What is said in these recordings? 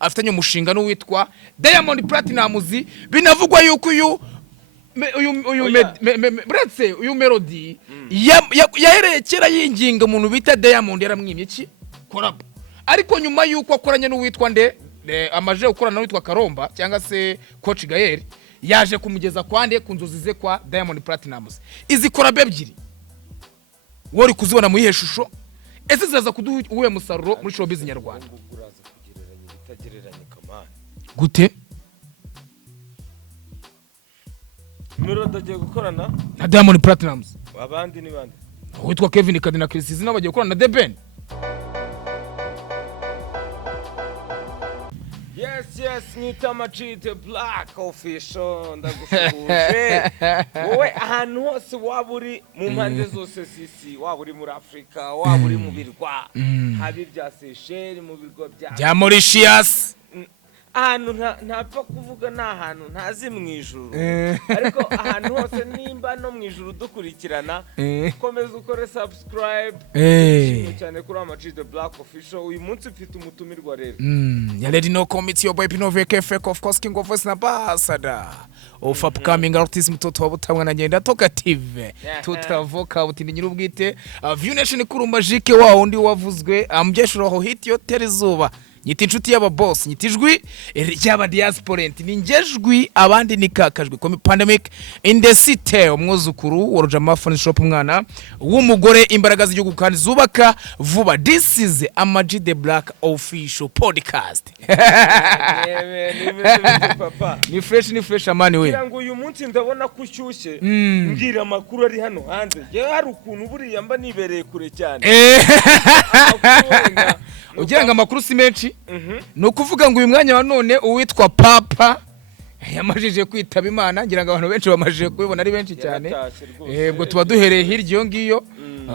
afitanye umushinga n'uwitwa Diamond Platnumz binavugwa yuko uyu Melody yahereye kera yinginga umuntu bita Diamond yaramwimye iki collab ariko nyuma yuko akoranye n'uwitwa amaje gukorana n'uwitwa Karomba cyangwa se Coach Gael yaje kumugeza kwande ku nzozi ze kwa Diamond Platnumz izi collab ebyiri wori kuzibona mu iheshusho ese zaza kuduha uwe musaruro muri showbiz nyarwanda gute Melody agiye gukorana na Diamond Platnumz abandi ni bande witwa Kevin Kade na Chris Zina bagiye gukorana na The Ben. Yes, Nitama Chite Black Official ndagushuje. Wowe ahantu hose waburi mu mpande zose sisi, waburi muri Afrika, waburi mu birwa, habi bya Seychelles, mu birwa bya Mauritius. Ahantu ntapfa kuvuga n'ahantu ntazi mu ijuru. Ariko ahantu hose nimba no mu ijuru dukurikirana, komeza ukore subscribe. Cyane kuri Amachide Black Official. Uyu munsi mfite umutumirwa rero. Ya lady no committee your boy Pinove KF of course King of Voice ambassador of upcoming artist mtoto wa butamwa na ngenda talkative tutavoka butindi nyirubwite View Nation kuri magique wa undi wavuzwe ambyeshuraho hit yo terizuba nyita inshuti y'aba boss nyitijwi ry'aba diasporent ningejwi abandi nikakajwe ko pandemic in the city umwuzukuru wa Rojama Phone Shop umwana w'umugore imbaraga z'igihugu kandi zubaka vuba. This is Amachide Black Official podcast. Papa ni fresh amani we ngo uyu munsi ndabona kushyushye ngira makuru ari hano hanze ye hari ukuntu buriya mba nibereye kure cyane ugira ngo amakuru si menshi no kuvuga ngo uyu mwanya wa none uwitwa Papa yamajije kwitaba Imana ngira ngo abantu benshi bamajije kubibona ari benshi cyane ubwo tuba duhereye hiryo ngiyo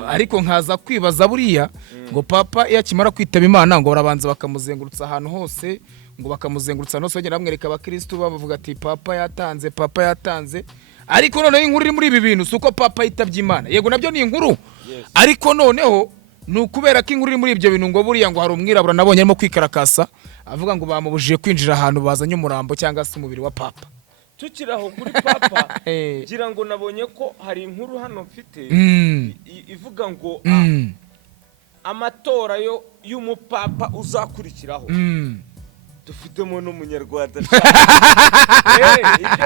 ariko nkaza kwibaza buriya ngo Papa yakimara kwitaba Imana ngo barabanza bakamuzengurutsa ahantu hose ngo bakamuzengurutsa no sogera bamwereka abakristo bavuga ati Papa yatanze ariko noneho inkuru iri muri ibi bintu suko Papa yitabye Imana yego nabyo ni inkuru ariko noneho nukubera ko inkuru iri muri ibyo bintu ngo buriya ngo hari umwirabura nabonye arimo kwikarakasa avuga ngo bamubujije kwinjira ahantu bazanye umurambo cyangwa se umubiri wa Papa. Tukiraho kuri Papa gira ngo nabonye ko hari inkuru hano mfite ivuga ngo amatora y'umupapa uzakurikiraho dufitemo n'umunyarwanda ibyo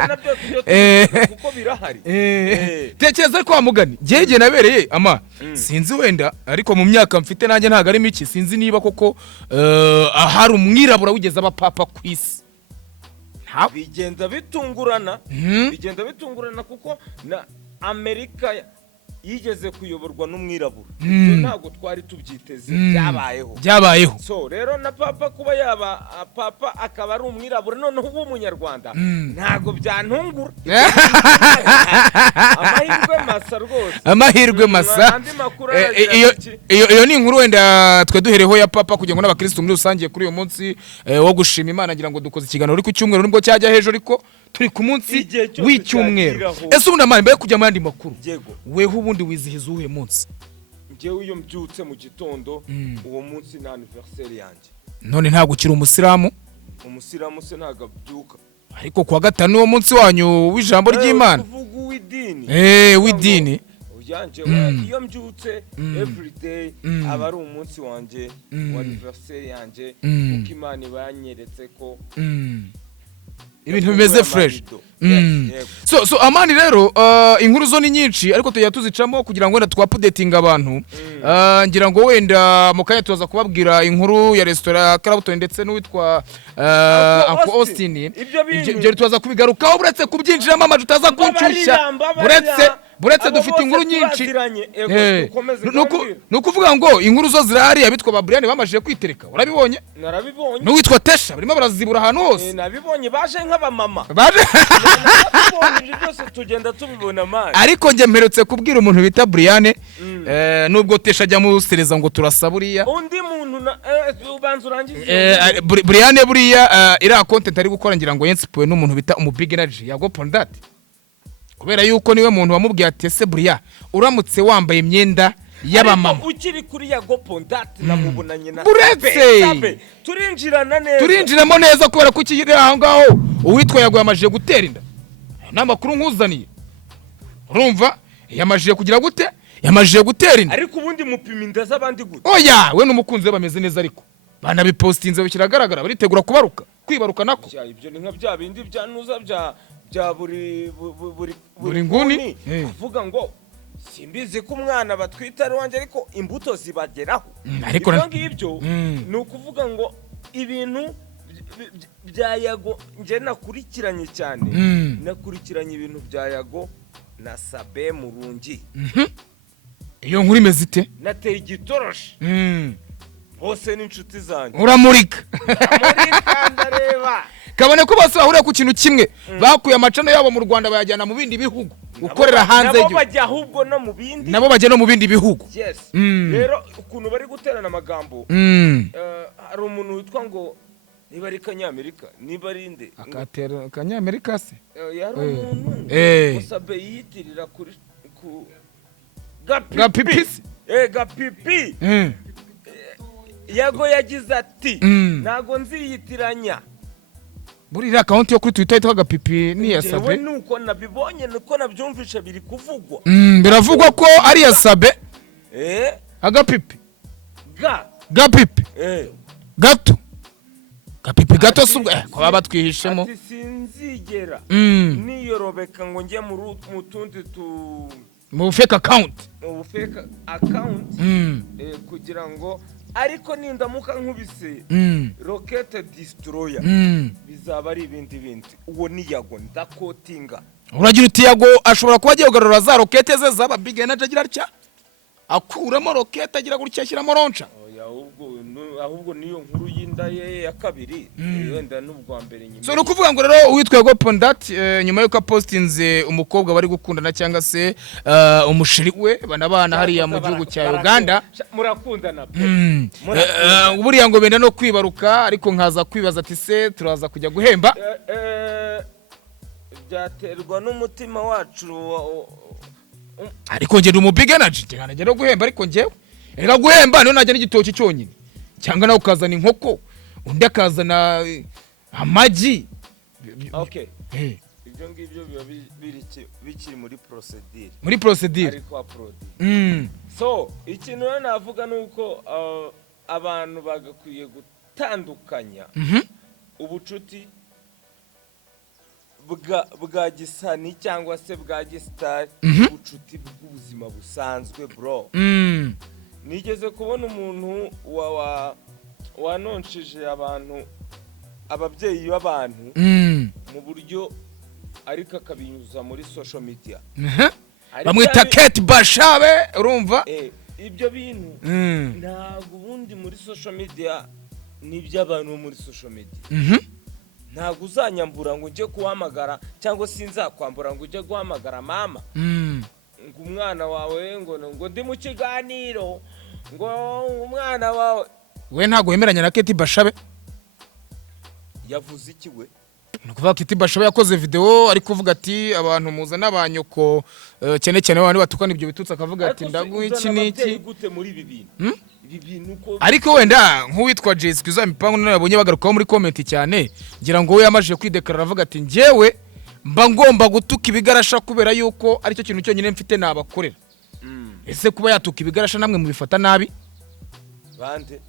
nabyo kuko birahari tekereza ko amugani gege nabereye ama sinzi wenda ariko mu myaka mfite nanjye ntago ari miki sinzi niba koko hari umwirabura wigeze aba Papa ku isi. Bigenda bitungurana kuko na Amerika yigeze kuyoborwa n'umwirabura ntago twari tubyiteze byabayeho so rero na Papa kuba yaba Papa akaba ari umwirabura noneho w'umunyarwanda ntago byantungura amahirwe masa iyo ni inkuru wenda twe duhereho ya Papa kugira ngo n'abakristo muri rusangiye kuri uyu munsi wo gushima Imana ngira ngo dukoze ikiganiro uri ku cyumweru nibwo cyajya hejuru ariko turi ku munsi w'icyumweru. Ese ubundi amani mbaye kujya mu yandi makuru weho ubundi wizihiza uwe munsi? Ngewe iyo mbyutse mu gitondo uwo munsi ni anniversaire yanjye. None ntago ukiri umusiramu se ntago byuka ariko kwa gatanu uwo munsi wanyu w'ijambo ry'Imana uvuga w'idini w'idini yanje iyo mbyutse every day aba ari umunsi wanje wa anniversaire yanjye kuko Imana ibanyeretse ko ibintu bimeze fresh. So amani rero inkuru zo ni nyinshi ariko tujya tuzicamo kugira ngo wenda twapdating abantu ngira ngo wenda mukanya tuza kubabwira inkuru ya restaurant Karabuto ndetse n'uwitwa Uncle Austin ibyo tuza kubigarukaho buretse kubyinjiramo amaje utaza kuncyushya buretse dufite inkuru nyinshi no kuvuga ngo inkuru zo zirahari abitwa ba Brian bamajije kwitereka urabibonye n'uwitwa Tesha barimo barazibura ahantu hose nabibonye baje nk'abamama byose tugenda tubibona manje ariko nge mperutse kubwira umuntu bita Brian nubwo Tesha ajya mu sereza ngo turasaburiya undi muntu ubanza urangize Brian buriya ira content ari gukora ngira ngo yensipuwe n'umuntu bita Big Energy yago Pondat kubera yuko niwe muntu wamubwiye ati ese Brian uramutse wambaye imyenda y'abamama ukiri kuri ya gopondati namubonanye na buretse turinjirana neza turinjiramo neza kubera ko ukiri aho ngaho uwitwa Yago yamajije gutera inda n'amakuru nkuzaniye urumva yamajije kugira gute yamajije gutera inda ariko ubundi mupima inda z'abandi gute oya we n'umukunzi we bameze neza ariko banabipostinze bikiragaragara baritegura kwibaruka nako ibyo ni nka bya bindi bya nuza bya buri nguni avuga ngo simbizi ko umwana batwita ari wanjye ariko imbuto zibageraho ariko ngibyo ni ukuvuga ngo ibintu bya Yago nje nakurikiranye cyane nakurikiranye ibintu bya Yago na Sabe Murungi iyo nkuru imeze ite nateye igitoroshi bose n'inshuti zanjye uramurika ndareba kabone ko bose bahuriye ku kintu kimwe bakuye amacano yabo mu Rwanda bayajyana mu bindi bihugu gukorera hanze nabo bajya ahubwo no mu bindi nabo bajya no mu bindi bihugu rero ukuntu bari guterana amagambo hari umuntu witwa ngo niba ari Kanyamerika niba ari inde akatera Kanyamerika se yari umuntu Sabe yitirira kuri gapipi gapipi Yago yagize ati ntago nziyitiranya buri account yo kuri Twitter yitwa gapipi ni ya Sabe we nuko nabibonye nuko nabyumvisha biri kuvugwa biravugwa ko ari ya Sabe agapipi gapipi gato gapipi gato subwo ko baba twihishemo ati sinzigera niyorobeka ngo njye mu tundi mu fake account kugira ngo ariko nindamuka nkubise rocket destroyer bizaba ari ibindi uwo ni Yago ndakotinga uragira uti Yago ashobora kuba agiye kugarura za rocket ze zaba big energy agira atya akuramo rocket agira gutya ashyiramo roncha ahubwo niyo nkuru y'inda ye ya kabiri wenda n'ubwa mbere nyuma so nukuvuga ngo rero uwitwa Yago Pondat nyuma yuko postinze umukobwa bari gukundana cyangwa se umushiri we banabana hariya mu gihugu cya Uganda murakundana buriya ngo benda no kwibaruka ariko nkaza kwibaza ati se turaza kujya guhemba byaterwa n'umutima wacu ariko ngende mu big energy ngende no guhemba ariko ngewe reka guhemba niyo najya n'igitoki cyonyine cyangwa nawe ukazana inkoko undi akazana amagi ibyo ngibyo biba bikiri muri procedure ariko upload so ikintu rero navuga nuko abantu bagakwiye gutandukanya ubucuti bwa gisani cyangwa se bwa gisitari ubucuti bw'ubuzima busanzwe bro nigeze kubona umuntu wanonshije ababyeyi b'abantu mu buryo ariko akabinyuza muri social media bamwita Kate Bashabe urumva ibyo bintu ntabwo ubundi muri social media n'iby'abantu muri social media ntabwo uzanyambura ngo ujye kuhamagara cyangwa sinzakwambura ngo ujye guhamagara mama ngo umwana wawe ngo ndi mu kiganiro ngo umwana wawe we ntabwo wemeranya na Kate Bashabe yavuze iki we nukuvuga Kate Bashabe yakoze video ari kuvuga ati abantu muza n'abanyoko cyane cyane abantu batukana ibyo bitutse akavuga ati ndaguha iki niki gute muri ibi bintu uko ariko wenda nk'uwitwa Jessica uzamipango nabonye bagarukaho muri comment cyane ngira ngo we yamajije kwidekarara avuga ati ngewe mba ngomba gutuka ibigarasha kubera yuko ari cyo kintu cyonyine mfite nabakorera ese kuba yatuka ibigarasha namwe mu bifata nabi bande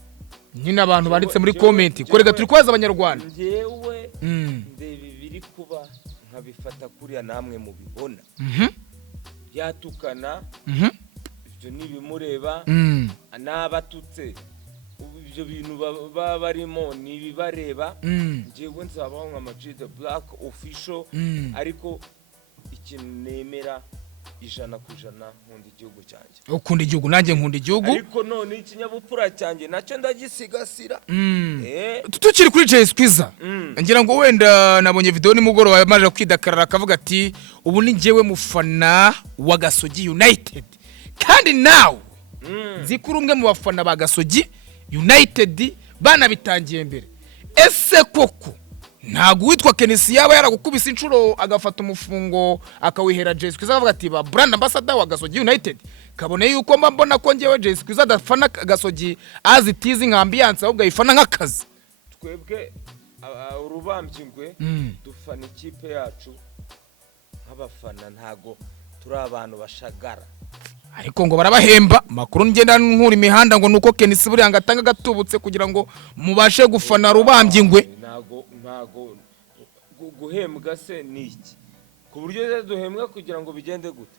nyine abantu banditse muri comment korega turi kwaza abanyarwanda ngewe ndebe biri kuba nkabifata kuriya namwe mu bibona yatukana ibyo nibimureba n'abatutse ibyo bintu baba barimo nibibareba ngewe nzabaho nka G the Black official ariko ikintu nemera 100% nkunda igihugu cyanjye ukunda igihugu nanjye nkunda igihugu ariko none ikinyabupfura cyanjye nacyo ndagisigasira tukiri kuri Jessica ngira ngo wenda nabonye video nimugoroba yamaje kwidakarara akavuga ati ubu ni ngewe mufana wa Gasogi United kandi nawe zikuru umwe mu bafana ba Gasogi United bana bitangiye mbere ese koko nta ntago witwa Kenisi yaba yaragukubise inshuro agafata umufungo akawihera Jesse Kwiza avuga ati ba brand ambassador wa Gasogi United kabone yuko mbona ko ngewe Jesse Kwiza adafana Gasogi azitizi nka ambiance ahubwo ayifana nk'akazi. Twebwe urubambyingwe dufana ikipe yacu nk'abafana, ntago turi abantu bashagara. Ariko ngo barabahemba makuru ngenda nkura imihanda ngo nuko Kenisi buri angatanga gatubutse kugira ngo mubashe gufana rubambyingwe. Ntago guhembwa se niki ku buryo duhembwa kugira ngo bigende gute?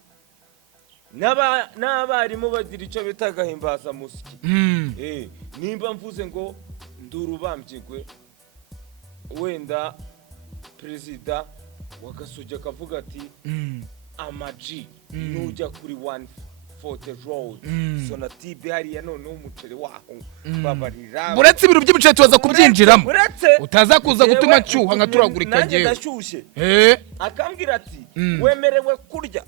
N'abarimu bagira icyo bita gahimbaza musiki. Nimba mvuze ngo ndurubambyingwe, wenda perezida wa Gasogi akavuga ati amaji nujya kuri 140 road Sonatube hariya none umuceri waho babarira buretse ibintu by'ibiceri tubaza kubyinjiramo utaza kuza gutuma cyuha nka turagurika ngewe ndashyushye akambwira ati wemerewe kurya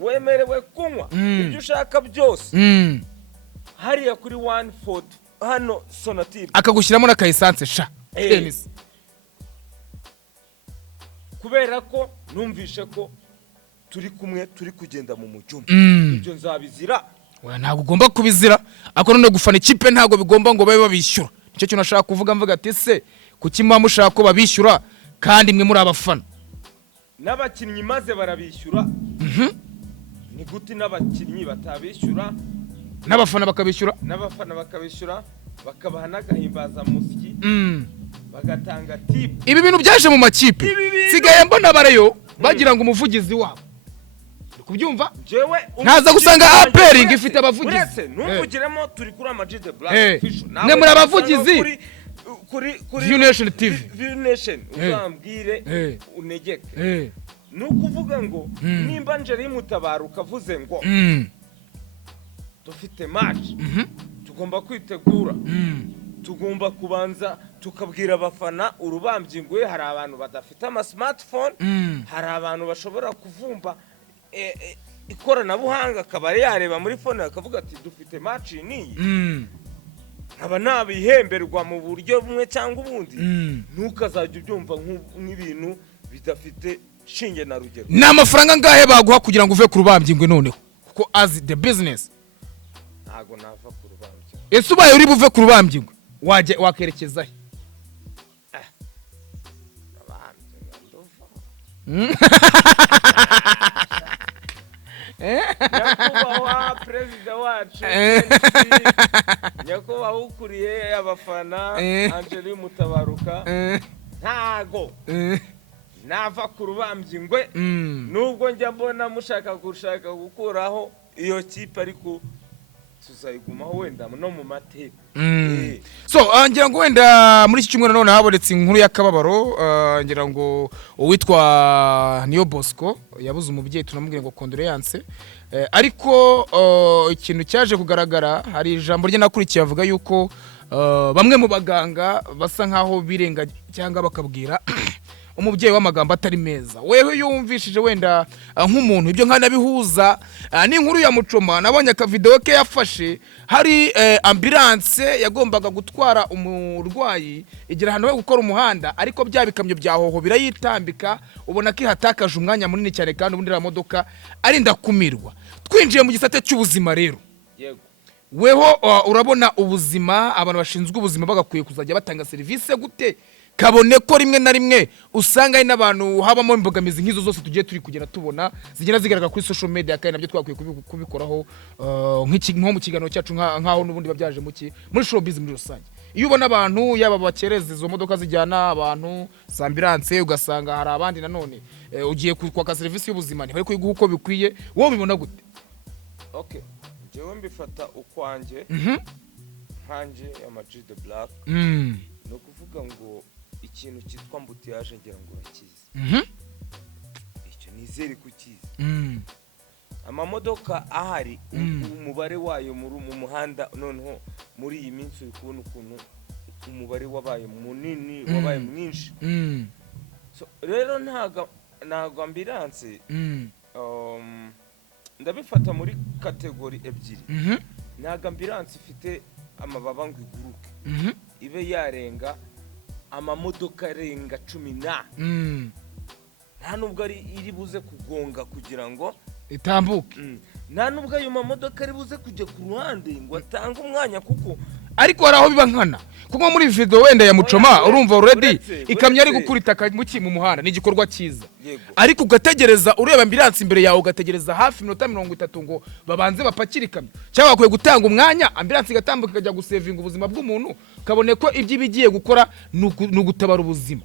wemerewe kunywa ibyo ushaka byose hariya kuri 140 hano Sonatube akagushyiramo na kayisanse sha Kenisi kubera ko numvishe ko turi kumwe turi kugenda mu mujyuma ibyo nzabizira. Ntabwo ugomba kubizira ako none gufana ikipe ntabwo bigomba ngo babe babishyura. Nicyo cyo nashaka kuvuga mvuga ati se kuki mwa mushaka ko babishyura kandi mwe muri abafana n'abakinnyi maze barabishyura. Ni gute n'abakinnyi batabishyura n'abafana bakabishyura bakabaha n'agahimbaza musiki bagatanga tip. Ibi bintu byaje mu makipe sigaye mbona barayo bagira ngo umuvugizi wabo kubyumva ntaza gusanga apering ifite abavugizi uretse numvugiremo turi kuri Ama G the Black Fish ne muri abavugizi kuri Nation TV Nation uzambwire unegeke nukuvuga ngo nimba njeri mutabaruka avuze ngo dufite match tugomba kwitegura tugomba kubanza tukabwira abafana urubambyingwe hari abantu badafite ama smartphone hari abantu bashobora kuvumba ikoranabuhanga akaba yareba muri phone akavuga ati dufite match niyi aba nabihemberwa mu buryo bumwe cyangwa ubundi ntukazajya ubyumva nk'ibintu bidafite shinge na rugero. N'amafaranga ngahe baguha kugira ngo uve ku rubambyingwe noneho kuko as the business ntago nava ku rubambyingwe. Ese ubaye uri buve ku rubambyingwe wakerekeza nyakubahwa perezida wacu nyakubahwa ukuriye abafana Angeli Mutabaruka ntago nava ku rubambyingwe nubwo njya mbona mushaka gukuraho iyo kipe ariko tuzayigumaho wenda no mu mateka. So ngira ngo wenda muri iki cyumweru none habonetse inkuru y'akababaro ngira ngo uwitwa Niyo Bosco yabuze umubyeyi tunamubwira ngo condoléance ariko ikintu cyaje kugaragara hari ijambo rye nakurikiye avuga yuko bamwe mu baganga basa nkaho birenga cyangwa bakabwira umubyeyi w'amagambo atari meza. Wewe yumvishije wenda nk'umuntu ibyo nkana bihuza n'inkuru ya Mucoma nabonye aka video ke yafashe hari ambulance yagombaga gutwara umurwayi igira hano we gukora umuhanda ariko bya bikamyo byahoho birayitambika ubona ko ihatakaje umwanya munini cyane kandi ubundi modoka arinda kumirwa. Twinjiye mu gisate cy'ubuzima rero yego weho urabona ubuzima abantu bashinzwe ubuzima bagakwiye kuzajya batanga service gute kabone ko rimwe na rimwe usanga ari n'abantu habamo imbogamizi nk'izo zose tugiye turi kugera tubona zigera zigaragara kuri social media kandi nabyo twakwiye kubikoraho nko mu kiganiro cyacu nkaho n'ubundi babyaje muri showbiz muri rusange. Iyo ubona abantu yaba bakereza izo modoka zijyana abantu ambulance ugasanga hari abandi nanone ugiye kwaka service y'ubuzima ntibari kuyiguha uko bikwiye wowe bibona gute? Okay jewe mbifata ukwanje hanje Ama G the Black no kuvuga ngo ikintu cyitwa mbutiyaje ngira ngo urakizi icyo nizere kukizi amamodoka ahari umubare wayo mu muhanda noneho muri iyi minsi uri kubona ukuntu umubare wabaye munini wabaye mwinshi so rero ntago ambulance ndabifata muri kategori ebyiri. Ntago ambulance ifite amababa ngo iguruke ibe yarenga amamodoka arenga 10 nta nubwo iri buze kugonga kugira ngo itambuke, nta nubwo ayo mamodoka ari buze kujya ku ruhande ngo atange umwanya, kuko ariko hari aho biba nkana, kuko muri video wenda ya Muchoma urumva already ikamyo ari gukurita mu muhanda, ni igikorwa cyiza, ariko ugategereza ureba ambulance imbere yawe, ugategereza hafi minota 30 ngo babanze bapakira ikamyo, cyangwa bakwiye gutanga umwanya ambulance igatambuka ikajya gusevinga ubuzima bw'umuntu, kabone ko ibyo bigiye gukora nugutabara ubuzima,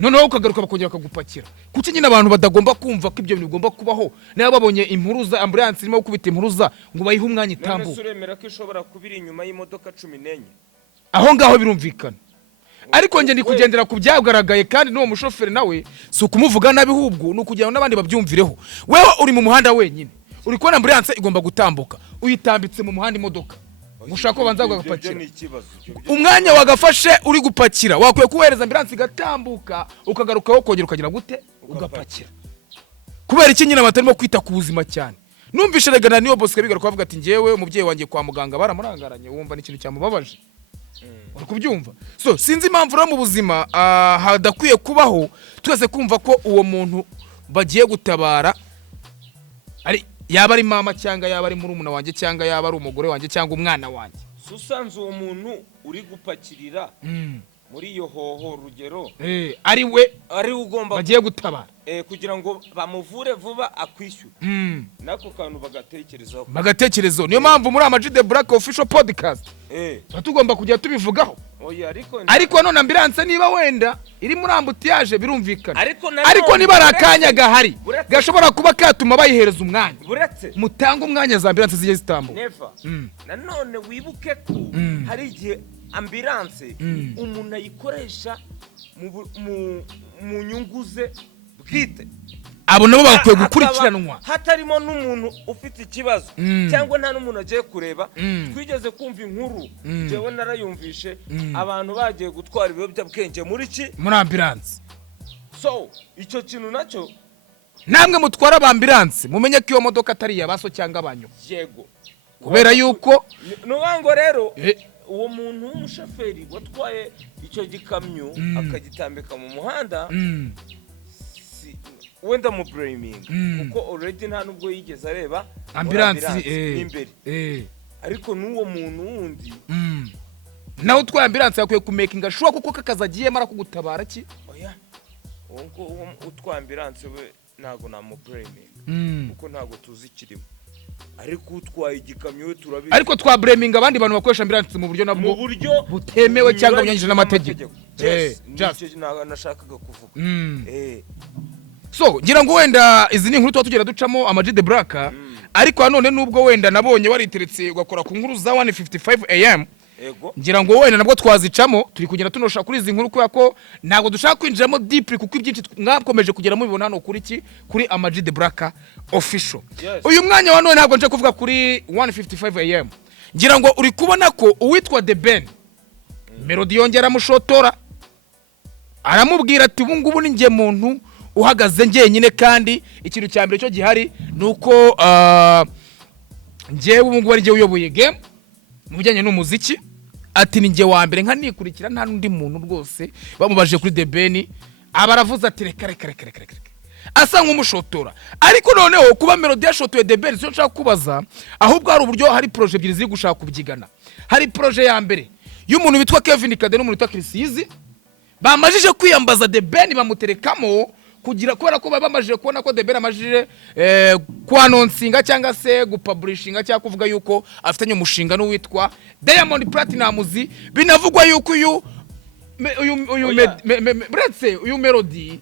noneho ukagaruka bakongera bakagupakira. Kuki nyine abantu badagomba kumva ko ibyo bintu bigomba kubaho, niba babonye impuruza ambulance irimo gukubita impuruza ngo bayihe umwanya itambuka, none suremera ko ishobora kubiri inyuma y'imodoka 14 aho ngaho birumvikana. Ariko nge ndi kugendera ku byagaragaye, kandi n'uwo mushoferi nawe si ukumuvuga nabi, hubwo ni ukugira ngo n'abandi babyumvireho. Wewe uri mu muhanda wenyine, uri kubona ambulance igomba gutambuka, uyitambitse mu muhanda imodoka, mushaka banza gupakira, umwanya wagafashe uri gupakira wakwiye kuhereza ambulance igatambuka, ukagarukaho kongera ukagira gute ugapakira. Kubera iki nyine abatarimo kwita ku buzima cyane? Numvishe regana niyo boss kabigaruka bavuga ati ngewe umubyeyi wanjye kwa muganga baramurangaranye, wumva n'ikintu cyamubabaje, uri kubyumva? So sinzi impamvu rero mu buzima hadakwiye kubaho twese kumva ko uwo muntu bagiye gutabara yaba ari mama cyangwa yaba ari murumuna wanjye cyangwa yaba ari umugore wanjye cyangwa umwana wanjye. Susanze uwo muntu uri gupakirira muri iyo hoho rugero ari we ugomba bagiye gutabara kugira ngo bamuvure vuba akwishyura, nako kantu bagatekerezaho. Niyo mpamvu muri Ama G The Black Official Podcast tugomba kujya tubivugaho. Ariko none ambulance niba wenda iri muri ambutiyaje birumvikana, ariko niba arakanya gahari gashobora kuba katuma bayihereza umwanya, mutanga umwanya za ambulance zigiye zitambuka. Nanone wibuke ko hari igihe ambulance umuntu ayikoresha mu nyungu ze bwite, abo nabo bakwiye gukurikiranwa hatarimo n'umuntu ufite ikibazo cyangwa nta n'umuntu agiye kureba. Twigeze kumva inkuru, jewe narayumvishe, abantu bagiye gutwara ibiyobyabwenge muri ambulance. So icyo kintu nacyo namwe mutwara ambulance mumenye ko iyo modoka atari yabaso cyangwa abanyu, yego, kubera yuko nubango rero uwo muntu w'umushoferi watwaye icyo gikamyo akagitambika mu muhanda, wenda mu blaming kuko already nta nubwo yigeze areba ambulance imbere, ariko n'uwo muntu wundi nawe utwaye ambulance yakwiye kumakinga sure kuko kakazagiye mara kugutabara ki. Oya, uwo utwaye ambulance we ntago na mu blaming kuko ntago tuzi kirimo, ariko utwaye igikamyo we turabizi. Ariko twa blaming abandi bantu bakoresha ambulance mu buryo nabwo butemewe cyangwa bunyanyije n'amategeko. Just nashakaga kuvuga. So ngira ngo wenda izi ni inkuru tugera ducamo Ama G The Black, ariko none nubwo wenda nabonye wariteretse ugakora ku nkuru za 1:55 am, ngira ngo wenda nabwo twazicamo, turi kugenda tunosha kuri izi nkuru kuko ko ntago dushaka kwinjiramo deeply, kuko ibyinshi mwakomeje kugera mubibona hano kuri Ama G The Black Official. Uyu mwanya wa none ntabwo nje kuvuga kuri 1:55 am, ngira ngo uri kubona ko uwitwa The Ben Melody yongera mushotora, aramubwira ati ubu ngubu ni nge muntu uhagaze ngenyine, kandi ikintu cya mbere cyo gihari nuko ngewe ubu ngubu ari ngewe uyoboye game mu bijyanye n'umuziki, ati ni nge wa mbere nkanikurikira nta n'undi muntu rwose. Bamubaje kuri The Ben abaravuze ati reka asa nk'umushotora, ariko noneho kuba Melody yashotoye The Ben cyo nshaka kubaza, ahubwo hari uburyo hari projet ebyiri ziri gushaka kubyigana. Hari projet ya mbere y'umuntu witwa Kevin Kade n'umuntu witwa Chrisizi, bamajije kwiyambaza The Ben bamuterekamo kugira kubera ko babamajije kubona ko The Ben amajije kwanonsinga cyangwa se gupublishinga cyangwa kuvuga yuko afitanye umushinga n'uwitwa Diamond Platnumz. Binavugwa yuko uyu Melody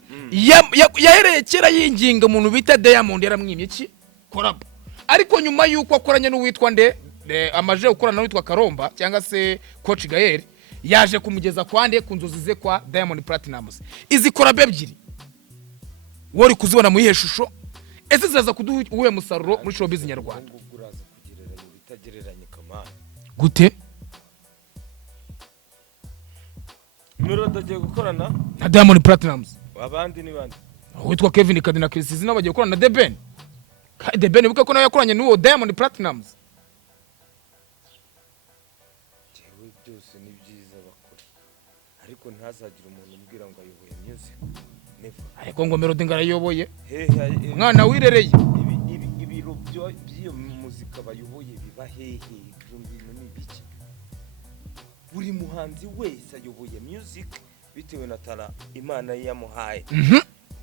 yahereye kera yinginga umuntu bita Diamond yaramwimye iki collab, ariko nyuma yuko akoranye n'uwitwa amajije gukorana n'uwitwa Karomba cyangwa se Coach Gael, yaje kumugeza kwande ku nzozi ze kwa Diamond Platnumz. Izi collab ebyiri wori kuzibona mu ihe shusho, ese zaza kuduha uwe musaruro muri showbiz nyarwanda gute? Melody agiye gukorana na Diamond Platnumz, abandi ni bande witwa Kevin Kade na Chrisizi nabo bagiye gukorana na The Ben. The Ben buka ko nawe yakoranye n'uwo Diamond Platnumz. Jewe byose ni byiza bakora, ariko ntazagira umuntu umbwira ngo ayoboye music never. ariko ngo Melody ngarayoboye Hehe mwana wirereye ibiro by'iyo muzika bayoboye biba hehe ibyo bintu ni biki. Buri muhanzi wese ayoboye music bitewe na tara Imana yamuhaye.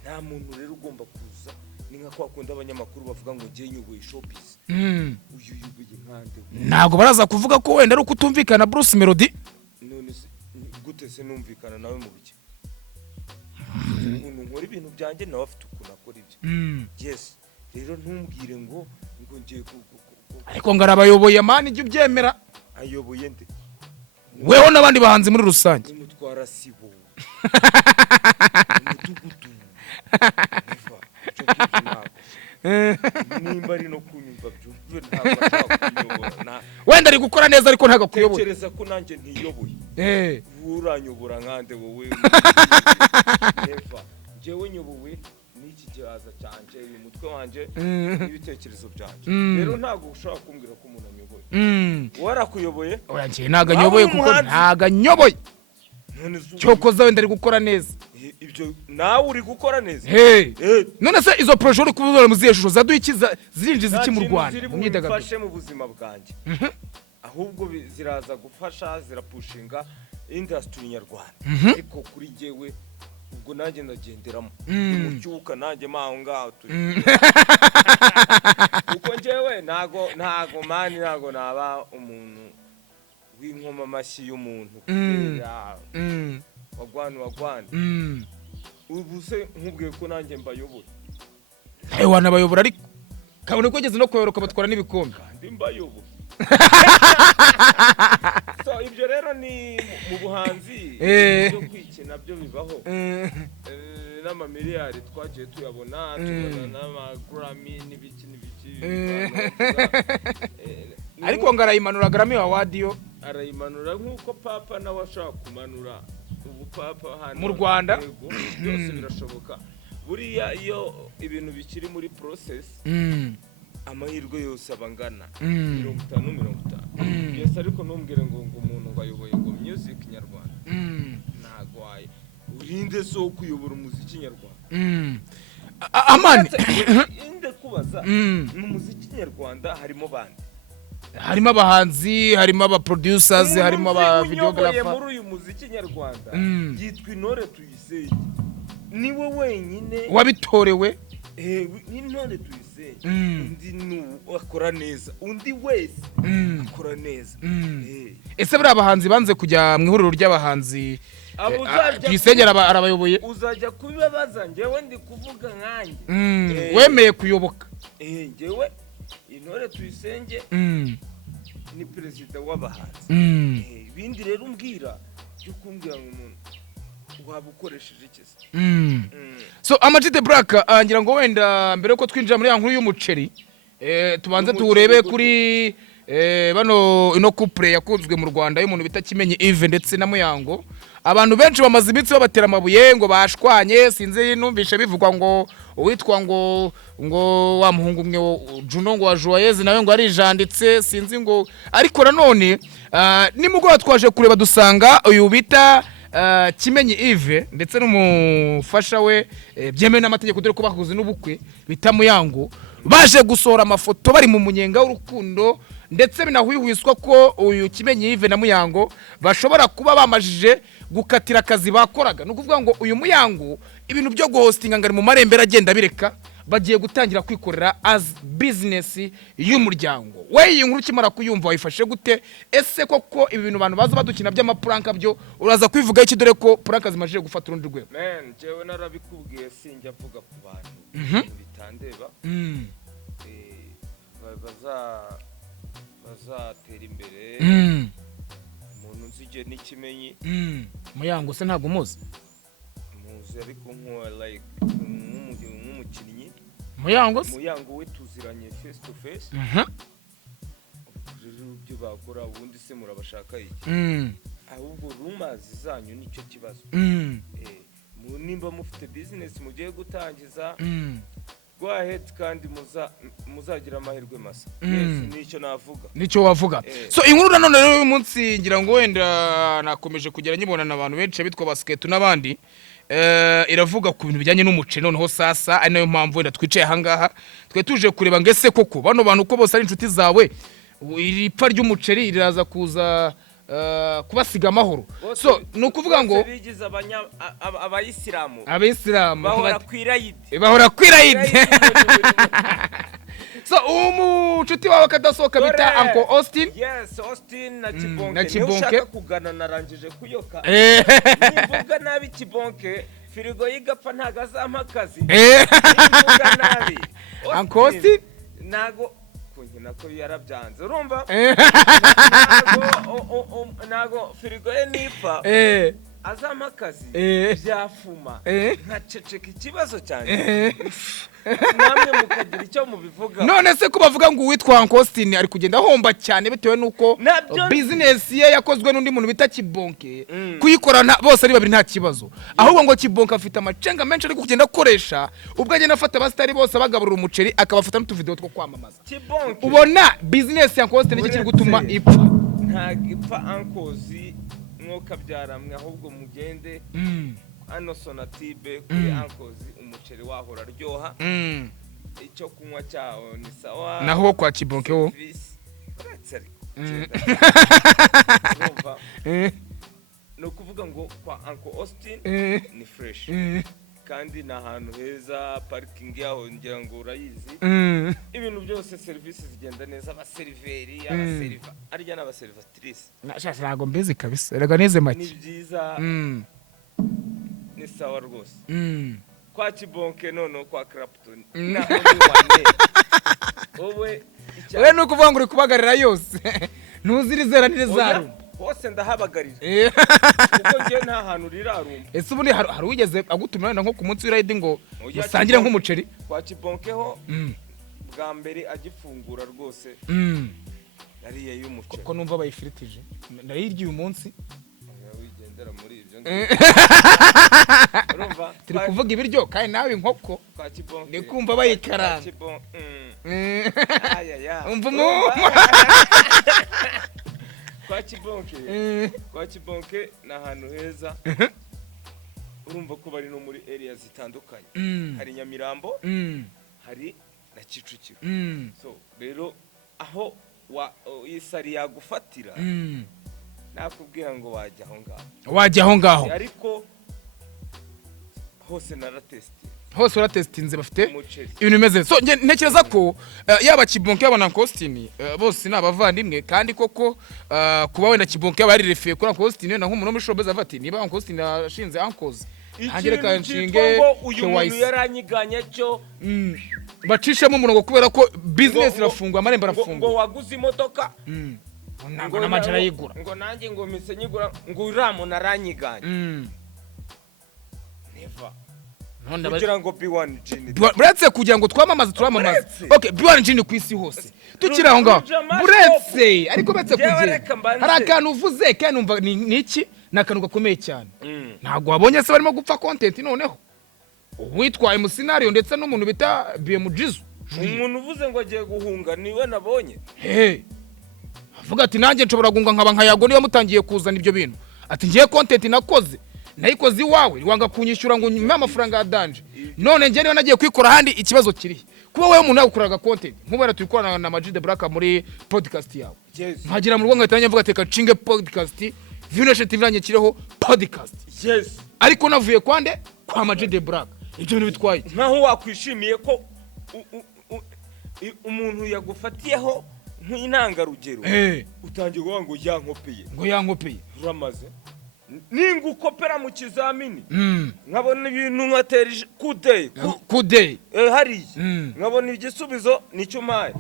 Nta muntu rero ugomba kuza ni nka kwa kundi abanyamakuru bavuga ngo ngiye nyubuye showbiz. Uyu yubuye nkande ntago baraza kuvuga ko wenda ari ukutumvikana Bruce Melody. None gute se numvikana nawe mu biki? Umuntu nkora ibintu byanjye nawe afite ukuntu akora ibyo. Yes rero ntumbwire ngo ngiye ariko ngarabayoboye mani ijye ubyemera. Ayoboye nde? Weho n'abandi bahanzi muri rusange. Umutwara sibo. Umudugudu. Nimba ari no kunyumva byumve ntabwo ashaka wenda ari gukora neza ariko ntago kuyoboye. Tekereza ko nanjye ntiyoboye. Uranyobora nkande wowe. Neva jewe nyobowe n'iki gihaza cyanje uyu mutwe wanje n'ibitekerezo byanje. Rero ntago ushaka kumbwira ko umuntu anyoboye. Warakuyoboye? Oya nje ntago nyoboye kuko ntago nyoboye. Cyokoza wenda ari gukora neza. Ibyo nawe uri gukora neza. None se izo projet uri kubuzora mu ziyeshusho zaduhikiza zirinjiza iki mu Rwanda mu myidagaduro fashe mu buzima bwanjye. Ahubwo ziraza gufasha zirapushinga industry nyarwanda. Ariko kuri jewe ubwo nanjye ndagenderamo umucyuka nanjye maho ngaho turi. Uko jewe ntago mani ntago naba umuntu w'inkoma mashyi y'umuntu kubera wagwana ubu se nkubwiye ko nanjye mbayoboye. Wanabayobora ariko kabone ko ugeze no kuyoroka batwara n'ibikombe kandi mbayoboye. So ibyo rero ni mu buhanzi byo kwikina byo bibaho. N'amamiliyari twagiye tuyabona tubona n'ama-Grammy n'ibiki ariko ngarayimanura Grammy Award yo arayimanura nk'uko papa nawe ashaka kumanura ubu papa hano mu Rwanda. Byose birashoboka buriya iyo ibintu bikiri muri process. Amahirwe yose abangana 50-50. Yes ariko ntumbwire ngo umuntu ngo ayoboye ngo music nyarwanda. Nagwaye urinde so kuyobora umuziki nyarwanda. Amani inde kubaza mu muziki nyarwanda harimo bande? Harimo abahanzi, harimo aba producers, harimo aba videographer. Muri uyu muziki nyarwanda yitwa Intore Tuyisenge. Niwe wenyine wabitorewe. Intore Tuyisenge. Undi akora neza. Undi wese akora neza. Ese bari abahanzi banze kujya mu ihuriro ry'abahanzi Tuyisengera arabayoboye. Uzajya kubibabaza njyewe ndi kuvuga nkanjye. Wemeye kuyoboka. Njyewe Intore Tuyisenge ni perezida w'abahanzi. Ibindi rero umbwira cyo kumbwira ngo umuntu waba ukoresheje ikese. So Amag the Black ngira ngo wenda mbere ko twinjira muri ya nkuru y'umuceri tubanze tuurebe kuri bano ino couple yakunzwe mu Rwanda y'umuntu bita Kimenyi Yves ndetse na Muyango. Abantu benshi bamaze imitsi babatera amabuye ngo bashwanye sinze numvishe bivugwa ngo uwitwa ngo wa muhungu mwe Juno ngo wa Joyeuse nawe ngo ari janditse sinzi ngo ariko nanone nimugwa twaje kureba dusanga uyu bita Kimenyi Yves ndetse n'umufasha we byemeye n'amategeko dore ko bahuze n'ubukwe bita Muyango baje gusora amafoto bari mu munyenga w'urukundo ndetse binahwihwiswa ko uyu Kimenyi Yves na Muyango bashobora kuba bamajije gukatira akazi bakoraga. No kuvuga ngo uyu Muyango ibintu byo guhostinga ngari mu marembera agenda bireka bagiye gutangira kwikorera as business y'umuryango. We iyi nkuru kimara kuyumva wayifashe gute? Ese koko ibi bintu abantu baza badukina by'amapranka byo uraza kwivuga iki dore ko pranka zimajije gufata urundi rwego? Man jewe narabikubwiye sinjya avuga ku bantu bitandeba. Bazatera imbere. Umuntu nzije n'ikimenyi. Muyango se ntago muzi? Muzi ariko nko like nk'umukinnyi. Muyango we tuziranye face to face. Rero byo bakora ubundi se murabashaka iki? Ahubwo rumors zanyu nicyo kibazo. Nimba mufite business mugiye gutangiza go ahead kandi muzagira amahirwe masa. Yes, nicyo navuga. Nicyo wavuga. So inkuru nanone rero uyu munsi ngira ngo wenda nakomeje kugera nyibona n'abantu benshi bitwa basket n'abandi iravuga ku bintu bijyanye n'umuce noneho sasa ari nayo mpamvu wenda twicaye ahangaha twe tuje kureba ngese koko bano bantu ko bose ari inshuti zawe iripfa ry'umuceri riraza kuza kubasiga amahoro. So nukuvuga ngo bigize abayisilamu bahora kwirayide So umucuti wawe kadasohoka bita Uncle Austin. Yes, Austin na Kibonke. Ushaka kugana narangije kuyoka. Nivuga nabi Kibonke, firigo yigapfa ntaga zampakazi. Nivuga nabi. Uncle Austin nago kunkina ko yarabyanze. Urumva? Nago firigo ye nipfa. Azampakazi byafuma nkaceceka ikibazo cyane namwe mukagira icyo mubivuga. None se ko bavuga ngo witwa Uncle Austin ari kugenda homba cyane bitewe nuko business ye yakozwe n'undi muntu bita Kibonke kuyikorana bose ari babiri nta kibazo, ahubwo ngo Kibonke afite amacenga menshi ari kugenda akoresha ubwo agenda afata abastari bose abagaburira umuceri akabafata n'utu video two kwamamaza. Ubona business ya Uncle Austin n'ikiri gutuma ipfa nta gipfa Uncle Mwuka byaramwe ahubwo mugende ano Sonatibe kuri Uncle umuceri wahora ryoha icyo kunywa cyawo ni sawa naho kwa Kibonke wo no kuvuga ngo kwa Uncle Austin ni fresh kandi na hantu heza parking yaho ngira ngo urayizi ibintu byose service zigenda neza abaseriveri abaseriva arya n'abaserivatrice nashaka nago mbezi kabisa rega neze make ni byiza ni sawa rwose kwa Kibonke none kwa Clapton naho ni wane we no kuvuga ngo uri kubagarira yose ntuzirizera n'izaru hose ndahabagarira kuko ngiye nta hantu rirarumba. Ese ubundi hari wigeze agutumira nko ku munsi w'iride ngo usangire nk'umuceri kwa Kibonke ho bwa mbere agifungura rwose yariye y'umuceri kuko numva bayifiritije nariyirye uyu munsi wigendera muri ibyo urumva turi kuvuga ibiryo kandi nawe inkoko kwa Kibonke ndi kumva bayikaranga umva kwa Kibonke na hantu heza urumva ko bari no muri area zitandukanye hari Nyamirambo hari na Kicukiro so rero aho isari yagufatira nakubwira ngo wajya aho ngaho ariko hose naratesti hose uratestinze bafite ibintu bimeze so ntekereza ko yaba Kibonke yaba na Uncle Austin bose nabavandimwe kandi koko kuba wenda Kibonke yaba ari refe kuri Uncle Austin na nk'umuntu muri showbiz avati niba Uncle Austin ashinze Uncles hangire kanshinge uyu muntu yaranyiganya cyo bacishemo umurongo kubera ko business irafungwa amarembo arafungwa ngo waguze imodoka ngo namajara yigura ngo nanjye ngo mise nyigura ngo uramo naranyiganya never kugira ngo B1 Gin buretse kugira ngo twamamaze turamamaze okay B1 Gin ku isi hose tukiri aho ngaho buretse ariko betse kugira hari akantu uvuze kandi numva niki nakantu gakomeye cyane ntago wabonye se barimo gupfa content noneho witwaye mu scenario ndetse n'umuntu bita BMGizo umuntu uvuze ngo agiye guhunga niwe nabonye avuga ati nanjye nshobora guhunga nkaba nkayago niba mutangiye kuzana ibyo bintu ati ngiye content nakoze nayikoze iwawe wanga kunyishyura ngo nyuma amafaranga ya danje none ngiye niba nagiye kwikora handi ikibazo kiri kuba wewe umuntu yagukoraga content nk'ubara tuyikorana na Majid Black muri podcast yawe nkagira mu rugo ngahita mvuga ati kacinge podcast Viewnation TV nanye kireho podcast ariko navuye kwande kwa Majid Black ibyo bintu bitwaye nkaho wakwishimiye ko umuntu yagufatiyeho nk'intangarugero utangiye kuvuga ngo yankopeye uramaze ningukopera mu kizamini nkabona ibintu nkatera kude hari nkabona igisubizo nicyo umpaye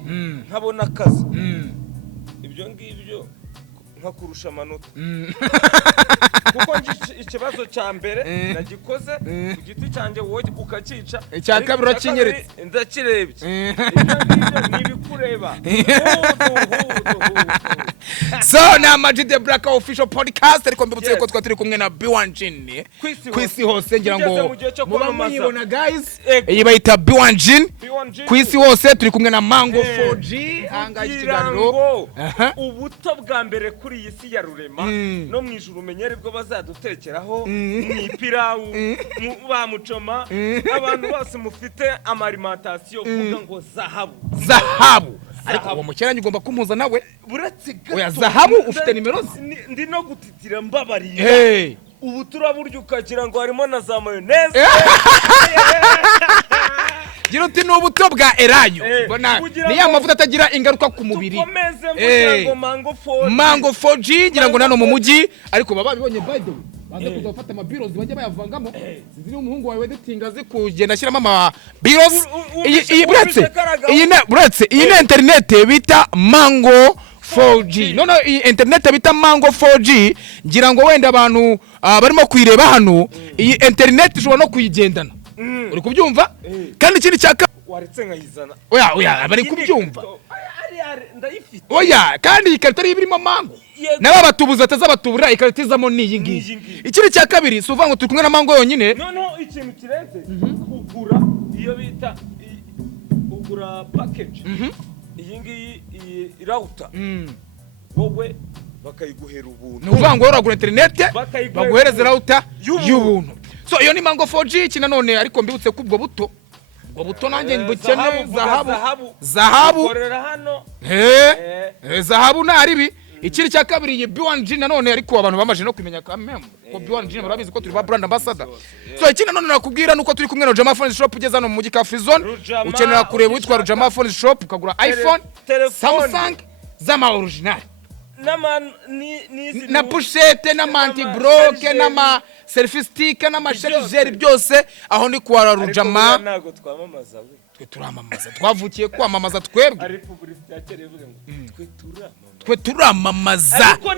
nkabona akazi ibyo ngibyo nkakurusha amanota kuko ikibazo cya mbere nagikoze ku giti cyanjye wowe ukacica icya kabiri urakinyeretse ndakirebye ibyo nibikureba so na Majid Black official podcast ariko mbibutse ko twaturi kumwe na B1 Gin kwisi hose ngira ngo muba muyibona guys iyi bayita B1 Gin ku isi hose turi kumwe na Mango 4G anga ikiganiro ubuto bwa mbere kuri iyi si ya rurema no mu ijuru umenyere bwo bazadutekeraho mwipirawu bamucoma abantu bose mufite amalimentation vuga ngo zahabu ariko uwo mukeranye ugomba kumuza nawe oya zahabu ufite nimero ndi no gutitira mbabariye ubu turaburya ukagira ngo harimo na za mayonnaise gira uti n'ubuto bwa Elayo ni ya mavuta atagira ingaruka ku mubiri Mango 4G ngira ngo nano mu mujyi ariko baba bibonye by the way baze kuza gufata amabirozi bajya bayavangamo ziri umuhungu wawe editinga ze kugenda ashyiramo amabirozi iyi ni internet bita Mango 4G none iyi internet bita Mango 4G ngira ngo wenda abantu barimo kuyireba hano iyi internet ushobora no kuyigendana uri kubyumva kandi ikindi cyaka waretse nkayizana oya bari kubyumva oya kandi ikarita ari birimo Mango naba batubuza atazabatubura ikarita izamo niyi ngiyi ikindi cya kabiri suvuga ngo turi kumwe na Mango yonyine no ikintu kirenze ugura iyo bita ugura package iyi ngiyi router wowe bakayiguhera ubuntu nuvuga ngo uragura internet baguhereza router y'ubuntu so iyo ni Mango 4G iki nanone ariko mbibutse kubwo buto nanjye mbukene zahabu korera hano zahabu naribi ikiri cya kabiri ye B1G nanone ariko abantu bamaje no kumenya kameme ko B1G barabizi ko turi ba brand ambassador so iki nanone nakubwira nuko turi kumwe na Rujama Phone Shop ugeze hano mu mujyi ka Free Zone ukenera kureba witwa Rujama Phone Shop ukagura iPhone Samsung zama original na pushete na manti broke na ma selfie stick na ma charger byose aho ndi kwa Rujama ntago twamamaza we twe turamamaza twavukiye kwamamaza twebwe ari publicity yakere ivuga ngo twe turamamaza ariko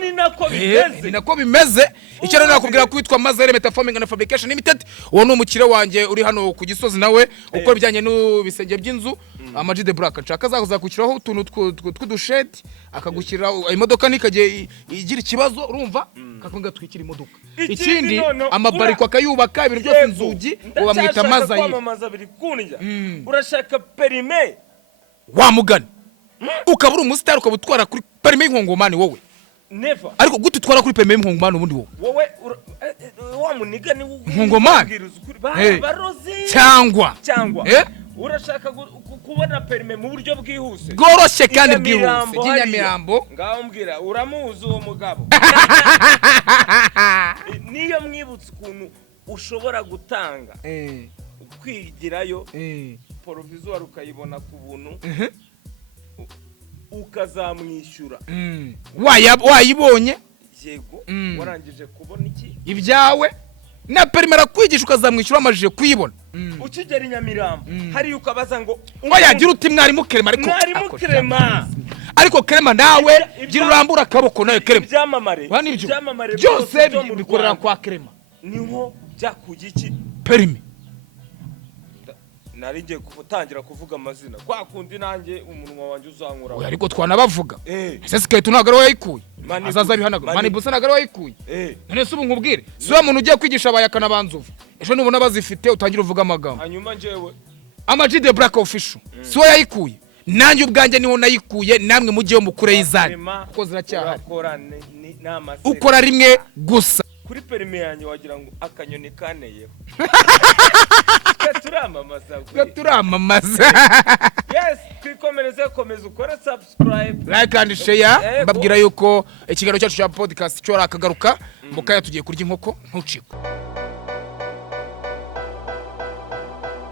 ni nako bimeze icyo rero nakubwira ko witwa Mazere Metaforming and Fabrication Limited uwo ni umukire wanjye uri hano ku Gisozi nawe ukora bijyanye n'ubisenge by'inzu Amaji de Black nshaka zakuzakukiraho utuntu tw'udusheti akagushyira imodoka nikagiye igira ikibazo urumva kakunga twikira imodoka ikindi amabariko akayubaka ibintu byose inzugi bamwita Mazayi kwamamaza biri kunjya urashaka perime wa mugani ukabura umusitari ukabutwara kuri perime y'Inkongomani wowe never ariko gute utwara kuri perime y'Inkongomani ubundi wowe wa muniga ni Inkongomani cyangwa urashaka kubona perime mu buryo bwihuse bworoshye kandi bwihuse Nyamirambo ngaho mbwira uramuzi uwo mugabo niyo mwibutse ukuntu ushobora gutanga kwigirayo provisoire ukayibona ku buntu ukazamwishyura wayibonye yego warangije kubona iki ibyawe na perime kwigisha ukazamwishyura amajije kuyibona ukigera Nyamirambo hari ukabaza ngo yagira uti mwarimu Clement ariko Clement nawe gira urambura akaboko nawe Clement ibyamamare byose bikorera kwa Clement niho byakuye iki perime nari ngiye gutangira kuvuga amazina kwa kundi nanjye umunwa wanjye uzankura ariko twanabavuga ese sikete nagaro yayikuye azaza bihanaga mani busa nagaro yayikuye none se ubu nkubwire si wa muntu ugiye kwigisha abayakana banzuvu ejo nubona bazifite utangira uvuga amagambo hanyuma njyewe Amaji de Black official si we yayikuye nanjye ubwanjye niho nayikuye namwe mugiye mukure y'izani kuko ziracyahari ukora rimwe gusa kuri perime yanjye wagira ngo akanyoni kaneyeho turamamaza yes twikomereze komeza ukore subscribe like and share mbabwira yuko ikiganiro cyacu cya podcast cyo rakagaruka mukaya tugiye kurya inkoko ntucikwe